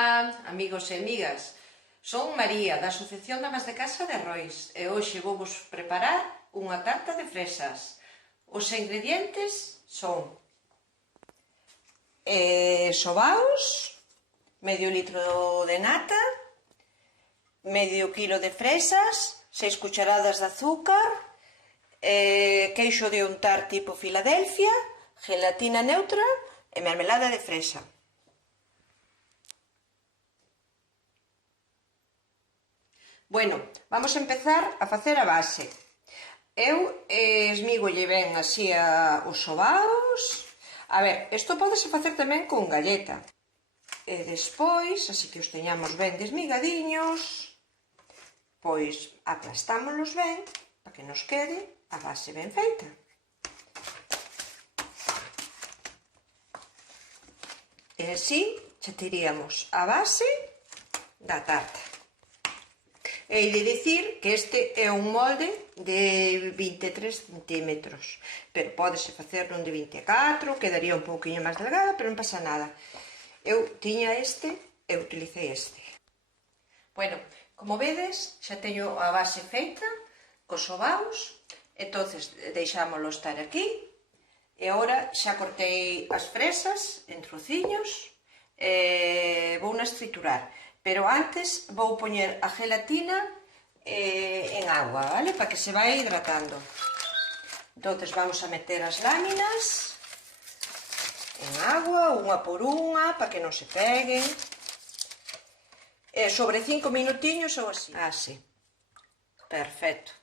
Ola, amigos e amigas. Son María, da Asociación de Amas de Casa de Rois, e hoxe vou vos preparar unha tarta de fresas. Os ingredientes son sobaos, medio litro de nata, medio quilo de fresas, 6 cucharadas de azúcar, queixo de untar tipo Filadelfia, gelatina neutra e mermelada de fresa. Bueno, vamos a empezar a facer a base. Eu esmígolle ben así os sobaos. A ver, isto pódese facer tamén con galleta. E despois, así que os teñamos ben desmigadiños, pois aplastámolos ben para que nos quede a base ben feita. E así xa teríamos a base da tarta. Hei de dicir que este é un molde de 23 centímetros, pero pódese facer nun de 24, quedaría un pouquinho máis delgada, pero non pasa nada. Eu tiña este e utilicei este. Bueno, como vedes, xa teño a base feita, cos sobaos, entonces deixámoslo estar aquí, e agora xa cortei as fresas en trociños e vounas triturar. Pero antes vou poñer a gelatina en agua, vale? Para que se vai hidratando. Entonces vamos a meter as láminas en agua, unha por unha, para que non se peguen. Sobre 5 minutiños ou así. Así. Perfecto.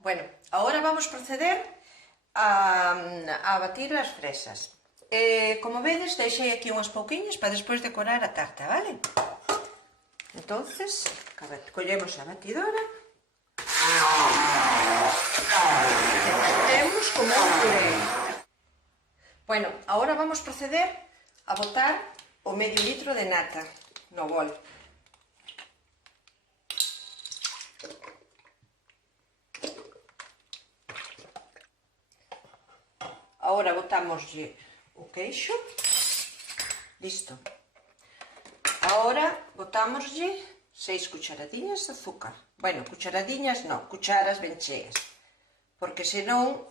Bueno, agora vamos proceder a batir as fresas. Como vedes, deixei aquí unhas pouquiñas para despois decorar a tarta, vale? Entonces, collemos a batidora e batemos como un puré. Bueno, agora vamos proceder a botar o medio litro de nata no bol. Agora botámoslle o queixo, listo. Agora botámoslle 6 cucharadiñas de azúcar. Bueno, cucharadiñas non, cucharas ben cheas, porque senón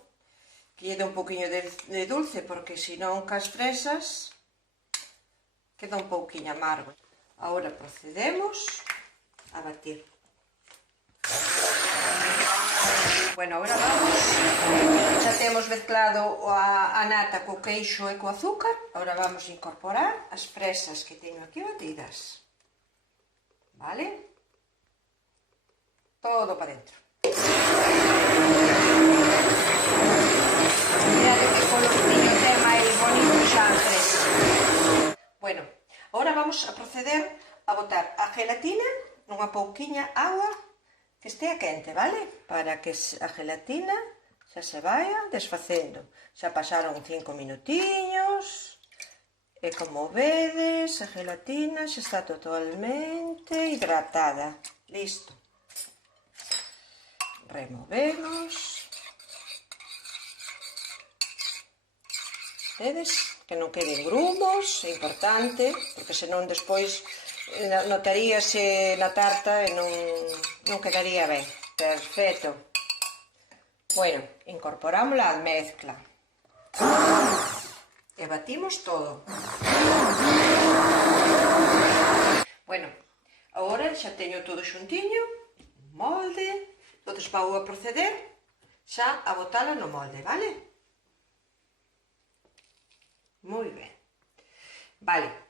queda un poquinho de dulce, porque senón cas fresas queda un pouquinho amargo. Agora procedemos a batir. Bueno, agora vamos, xa temos mezclado a nata co queixo e co azúcar, agora vamos incorporar as fresas que teño aquí batidas, vale? Todo para dentro. Mirade que colorciño ten máis bonito xa a fresa. Bueno, agora vamos a proceder a botar a gelatina nunha pouquiña agua que estea quente, vale? Para que a gelatina xa se vaya desfacendo. Xa pasaron 5 minutiños e como vedes a gelatina xa está totalmente hidratada. Listo. Removemos. Vedes? Que non queden grumos, é importante, porque senón despois notaríase na tarta e non quedaría ben. Perfecto. Bueno, incorporamos a mezcla e batimos todo. Bueno, agora xa teño todo xuntiño, molde, entonces vou a proceder xa a botala no molde, vale? Moi ben. Vale.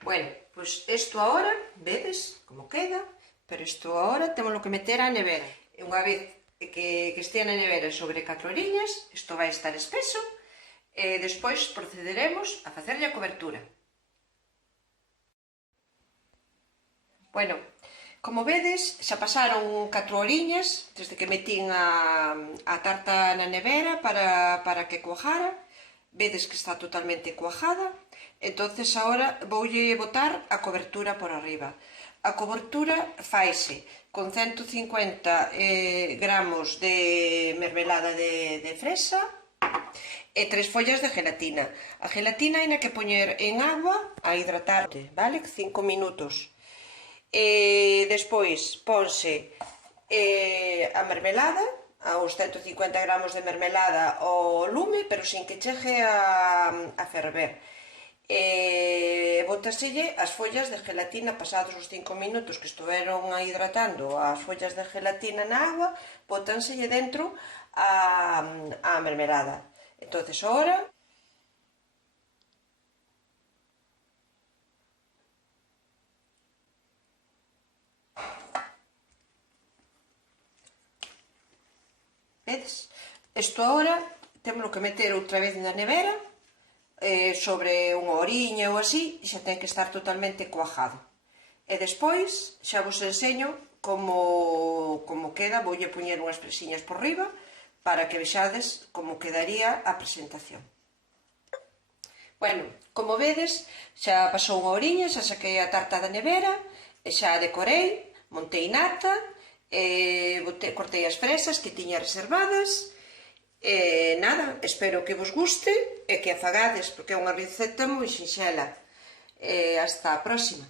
Bueno, pois isto agora, vedes como queda, pero isto agora temos que meter á nevera. E unha vez que estea na nevera sobre 4 horiñas, isto vai estar espeso, e despois procederemos a facerlle a cobertura. Bueno, como vedes, xa pasaron 4 horiñas desde que metín a tarta na nevera para que cuajara. Vedes que está totalmente cuajada. Entonces agora voulle botar a cobertura por arriba. A cobertura faise con 150 gramos de mermelada de fresa, e 3 follas de gelatina. A gelatina hai que poñer en agua a hidratar, vale? 5 minutos. Despois ponse a mermelada, aos 150 gramos de mermelada ao lume, pero sin que chegue a ferver. Bótaselle as follas de gelatina pasados os 5 minutos que estuveron hidratando as follas de gelatina na agua, bótanselle dentro a mermelada. Entonces ahora vedes? Isto agora temos que meter outra vez na nevera sobre unha horiña ou así, e xa ten que estar totalmente cuajado. E despois xa vos enseño como queda. Voulle poñer unhas presiñas por riba para que vexades como quedaría a presentación. Bueno, como vedes, xa pasou unha horiña, xa saquei a tarta da nevera e xa a decorei, montei nata, cortei as fresas que tiña reservadas. Nada, espero que vos guste e que a fagades, porque é unha receta moi sinxela. Hasta a próxima.